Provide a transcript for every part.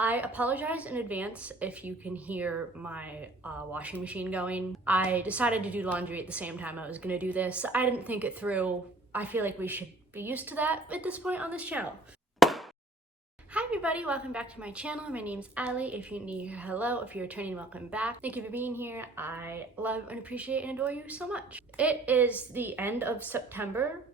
I apologize in advance if you can hear my washing machine going. I decided to do laundry at the same time I was gonna do this. I didn't think it through. I feel like we should be used to that at this point on this channel. Hi everybody, welcome back to my channel. My name's Allie. If you're new here, hello. If you're returning, welcome back. Thank you for being here. I love and appreciate and adore you so much. It is the end of September.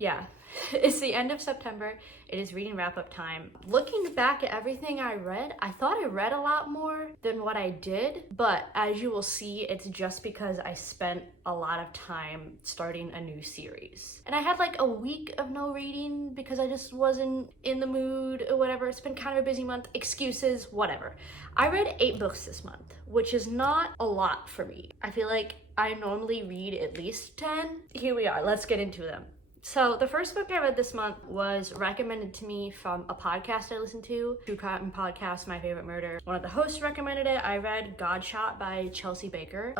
Yeah, it's the end of September. It is reading wrap-up time. Looking back at everything I read, I thought I read a lot more than what I did, but as you will see, it's just because I spent a lot of time starting a new series. And I had like a week of no reading because I just wasn't in the mood or whatever. It's been kind of a busy month, excuses, whatever. I read 8 books this month, which is not a lot for me. I feel like I normally read at least 10. Here we are, let's get into them. So the first book I read this month was recommended to me from a podcast I listened to, True Crime Podcast, My Favorite Murder. One of the hosts recommended it. I read Godshot by Chelsea Beaker.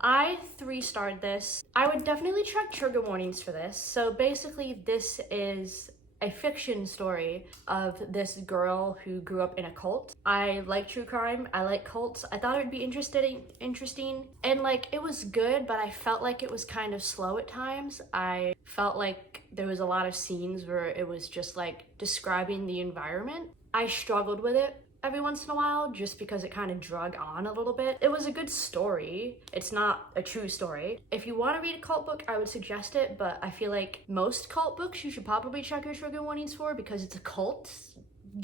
I 3-starred this. I would definitely check trigger warnings for this. So basically this is a fiction story of this girl who grew up in a cult. I like true crime, I like cults. I thought it would be interesting, and like it was good, but I felt like it was kind of slow at times. I felt like there was a lot of scenes where it was just like describing the environment. I struggled with it every once in a while just because it kind of drug on a little bit. It was a good story. It's not a true story. If you want to read a cult book, I would suggest it, but I feel like most cult books you should probably check your trigger warnings for because it's a cult.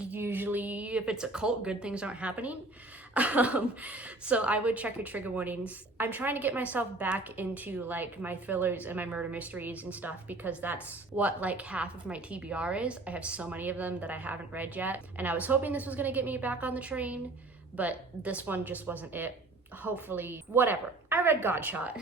Usually if it's a cult, good things aren't happening. So I would check your trigger warnings. I'm trying to get myself back into like my thrillers and my murder mysteries and stuff because that's what like half of my TBR is. I have so many of them that I haven't read yet, and I was hoping this was gonna get me back on the train, but this one just wasn't it. Hopefully, whatever. I read Godshot.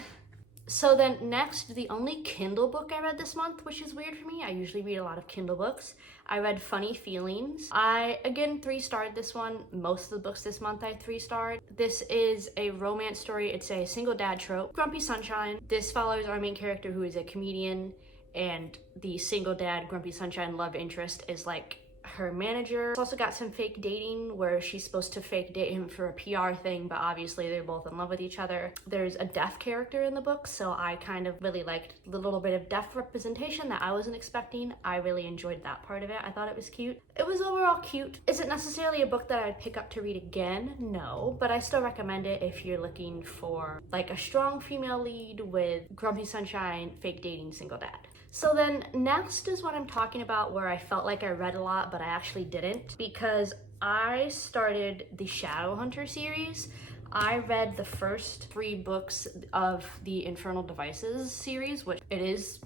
So then next, the only Kindle book I read this month, which is weird for me. I usually read a lot of Kindle books. I read Funny Feelings. I, again, 3-starred this one. Most of the books this month I 3-starred. This is a romance story. It's a single dad trope. Grumpy Sunshine. This follows our main character who is a comedian, and the single dad, Grumpy Sunshine love interest is like her manager. It's also got some fake dating where she's supposed to fake date him for a PR thing, but obviously they're both in love with each other. There's a deaf character in the book, so I kind of really liked the little bit of deaf representation that I wasn't expecting. I really enjoyed that part of it. I thought it was cute. It was overall cute. Is it necessarily a book that I'd pick up to read again? No, but I still recommend it if you're looking for like a strong female lead with Grumpy Sunshine, fake dating, single dad. So then next is what I'm talking about where I felt like I read a lot, but I actually didn't, because I started the Shadowhunters series. I read the first 3 books of the Infernal Devices series, which it is.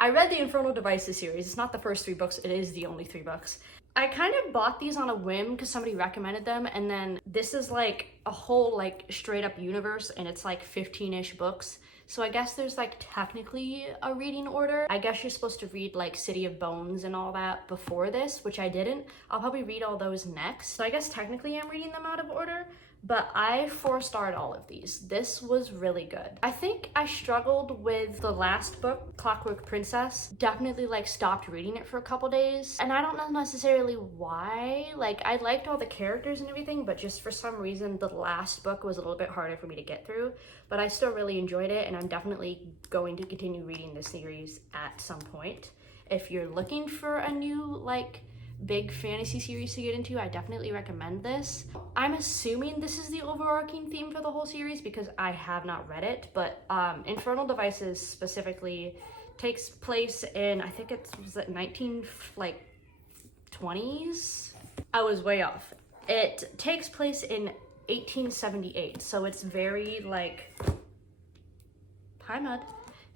I read the Infernal Devices series. It's not the first 3 books, it is the only 3 books. I kind of bought these on a whim because somebody recommended them, and then this is like a whole like straight up universe, and it's like 15-ish books. So I guess there's like technically a reading order. I guess you're supposed to read like City of Bones and all that before this, which I didn't. I'll probably read all those next. So I guess technically I'm reading them out of order, but I 4-starred all of these. This was really good. I think I struggled with the last book, Clockwork Princess. Definitely like stopped reading it for a couple days. And I don't know necessarily why. Like I liked all the characters and everything, but just for some reason the last book was a little bit harder for me to get through. But I still really enjoyed it, and I'm definitely going to continue reading this series at some point. If you're looking for a new like big fantasy series to get into, I definitely recommend this. I'm assuming this is the overarching theme for the whole series because I have not read it, but Infernal Devices specifically takes place in, I think it was at 1920s. I was way off. It takes place in 1878, so it's very like, hi Mud.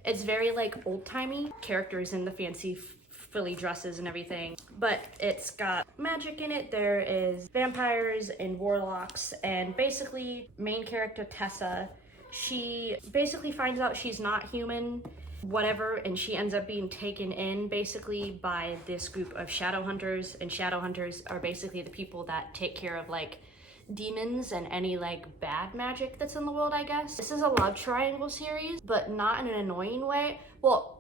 It's very like old-timey characters in the fancy frilly dresses and everything, but it's got magic in it. There is vampires and warlocks, and basically main character Tessa, she basically finds out she's not human, whatever, and she ends up being taken in basically by this group of shadowhunters, and shadowhunters are basically the people that take care of like demons and any like bad magic that's in the world, I guess. This is a love triangle series, but not in an annoying way. Well,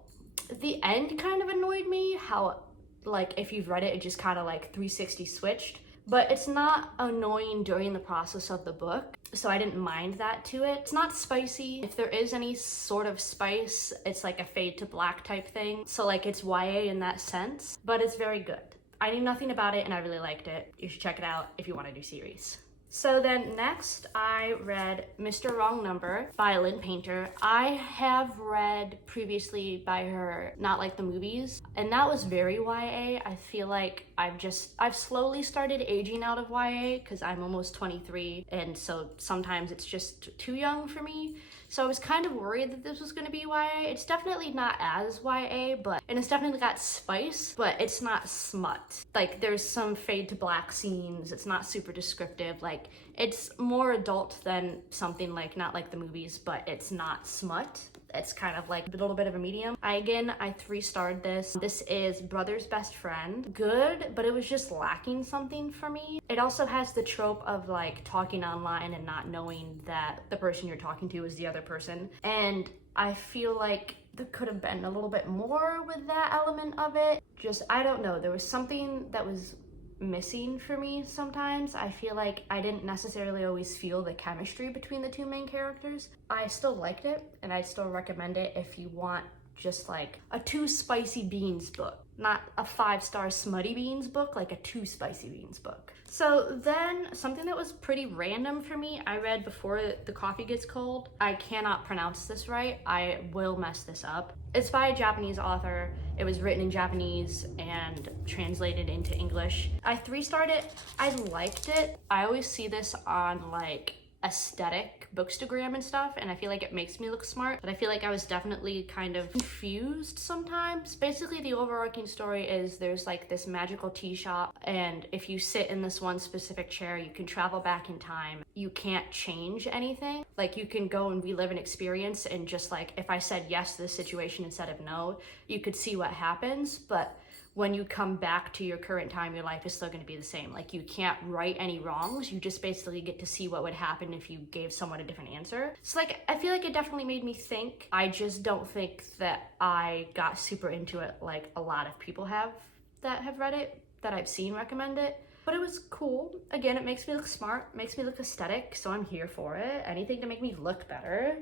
the end kind of annoyed me, how Like if you've read it, it just kind of like 360 switched. But it's not annoying during the process of the book, so I didn't mind that to it. It's not spicy. If there is any sort of spice, it's like a fade to black type thing. So like it's YA in that sense, but it's very good. I knew nothing about it and I really liked it. You should check it out if you want to do series. So then next I read Mr. Wrong Number by Lynn Painter. I have read previously by her Not Like the Movies, and that was very YA. I feel like I've slowly started aging out of YA because I'm almost 23, and so sometimes it's just too young for me. So I was kind of worried that this was going to be YA. It's definitely not as YA, and it's definitely got spice, but it's not smut. Like there's some fade to black scenes. It's not super descriptive. Like it's more adult than something like Not Like the Movies, but it's not smut. It's kind of like a little bit of a medium. I 3-starred this. This is Brother's Best Friend. Good, but it was just lacking something for me. It also has the trope of like talking online and not knowing that the person you're talking to is the other person. And I feel like there could have been a little bit more with that element of it. Just, I don't know, there was something that was missing for me sometimes. I feel like I didn't necessarily always feel the chemistry between the two main characters. I still liked it, and I'd still recommend it if you want just like a 2 spicy beans book. Not a 5-star smutty beans book, like a 2 spicy beans book. So then something that was pretty random for me, I read Before the Coffee Gets Cold. I cannot pronounce this right. I will mess this up. It's by a Japanese author. It was written in Japanese and translated into English. I 3-starred it. I liked it. I always see this on like aesthetic bookstagram and stuff, and I feel like it makes me look smart, but I feel like I was definitely kind of confused sometimes. Basically, the overarching story is there's like this magical tea shop, and if you sit in this one specific chair, you can travel back in time. You can't change anything. Like you can go and relive an experience, and just like if I said yes to this situation instead of no, you could see what happens, but when you come back to your current time, your life is still going to be the same. Like you can't right any wrongs. You just basically get to see what would happen if you gave someone a different answer. So like, I feel like it definitely made me think. I just don't think that I got super into it like a lot of people have that have read it, that I've seen recommend it. But it was cool. Again, it makes me look smart, makes me look aesthetic, so I'm here for it. Anything to make me look better.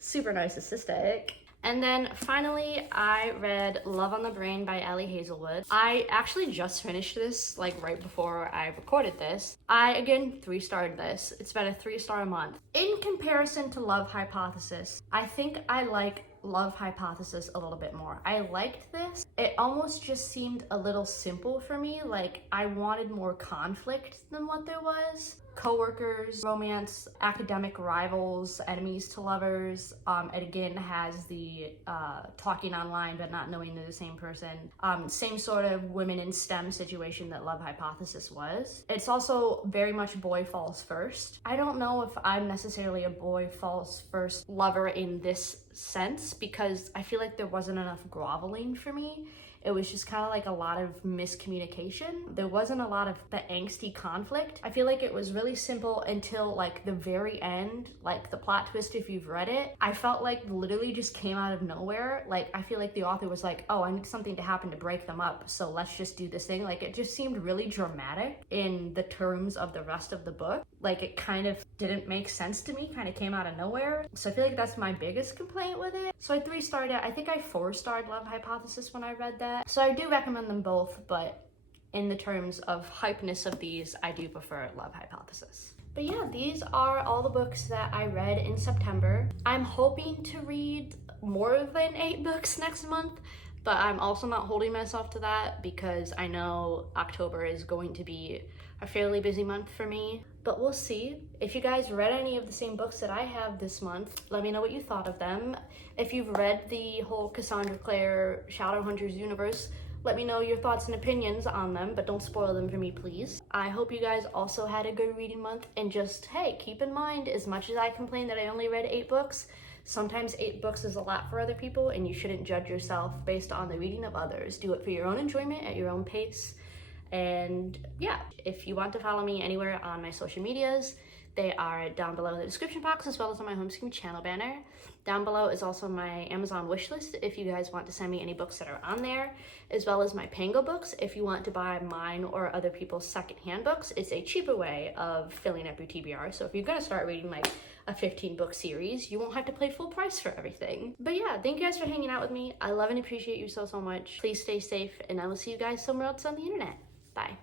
Super narcissistic. And then finally, I read Love on the Brain by Allie Hazelwood. I actually just finished this like right before I recorded this. I, again, 3-starred this. It's been a 3-star a month. In comparison to Love Hypothesis, I think I like Love Hypothesis a little bit more. I liked this. It almost just seemed a little simple for me. Like I wanted more conflict than what there was. Coworkers, romance, academic rivals, enemies to lovers. It again has the talking online but not knowing they're the same person. Same sort of women in STEM situation that Love Hypothesis was. It's also very much boy falls first. I don't know if I'm necessarily a boy falls first lover in this sense, because I feel like there wasn't enough groveling for me. It was just kind of like a lot of miscommunication. There wasn't a lot of the angsty conflict. I feel like it was really simple until like the very end, like the plot twist if you've read it. I felt like literally just came out of nowhere. Like I feel like the author was like, oh, I need something to happen to break them up, so let's just do this thing. Like it just seemed really dramatic in the terms of the rest of the book. Like it kind of didn't make sense to me, kind of came out of nowhere. So I feel like that's my biggest complaint with it. So I 3-starred it. I think I 4-starred Love Hypothesis when I read that. So I do recommend them both, but in the terms of hypeness of these, I do prefer Love Hypothesis. But yeah, these are all the books that I read in September. I'm hoping to read more than 8 books next month, but I'm also not holding myself to that because I know October is going to be a fairly busy month for me. But we'll see. If you guys read any of the same books that I have this month, let me know what you thought of them. If you've read the whole Cassandra Clare Shadowhunters universe, let me know your thoughts and opinions on them, but don't spoil them for me, please. I hope you guys also had a good reading month, and just, hey, keep in mind, as much as I complain that I only read 8 books, sometimes 8 books is a lot for other people, and you shouldn't judge yourself based on the reading of others. Do it for your own enjoyment at your own pace. And yeah, if you want to follow me anywhere on my social medias, They are down below in the description box, as well as on my home screen channel banner. Down below is also my Amazon wish list if you guys want to send me any books that are on there, as well as my PangoBooks if you want to buy mine or other people's secondhand books. It's a cheaper way of filling up your TBR. So if you're gonna start reading like a 15-book series, you won't have to pay full price for everything. But yeah, thank you guys for hanging out with me. I love and appreciate you so much. Please stay safe, and I will see you guys somewhere else on the internet. Bye.